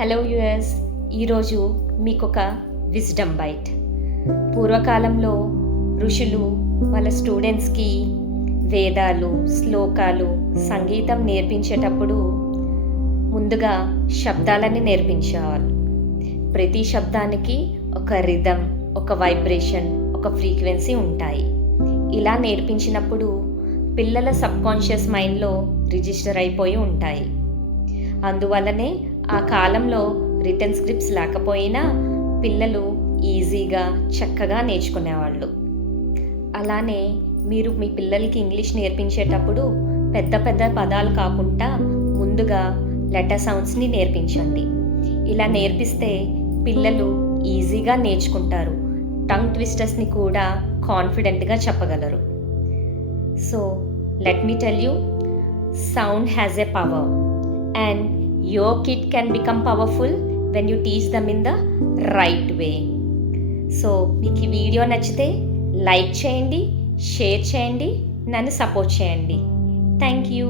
Hello US ఈరోజు మీకు ఒక విజ్డమ్ బైట్ పూర్వకాలంలో ఋషులు వాళ్ళ స్టూడెంట్స్కి వేదాలు శ్లోకాలు సంగీతం నేర్పించేటప్పుడు ముందుగా శబ్దాలని నేర్పించేవాళ్ళు. ప్రతి శబ్దానికి ఒక రిధమ్ ఒక వైబ్రేషన్ ఒక ఫ్రీక్వెన్సీ ఉంటాయి. ఇలా నేర్పించినప్పుడు పిల్లల సబ్కాన్షియస్ మైండ్లో రిజిస్టర్ అయిపోయి ఉంటాయి. అందువల్లనే ఆ కాలంలో రిటర్న్ స్క్రిప్ట్స్ లేకపోయినా పిల్లలు ఈజీగా చక్కగా నేర్చుకునేవాళ్ళు. అలానే మీరు మీ పిల్లలకి ఇంగ్లీష్ నేర్పించేటప్పుడు పెద్ద పెద్ద పదాలు కాకుండా ముందుగా లెటర్ సౌండ్స్ని నేర్పించండి. ఇలా నేర్పిస్తే పిల్లలు ఈజీగా నేర్చుకుంటారు. టంగ్ ట్విస్టర్స్ని కూడా కాన్ఫిడెంట్గా చెప్పగలరు. So let me tell you sound has a power and your kid can become powerful when you teach them in the right way so మీకు ఈ వీడియో నచ్చితే లైక్ చేయండి షేర్ చేయండి నన్ను సపోర్ట్ చేయండి. Thank you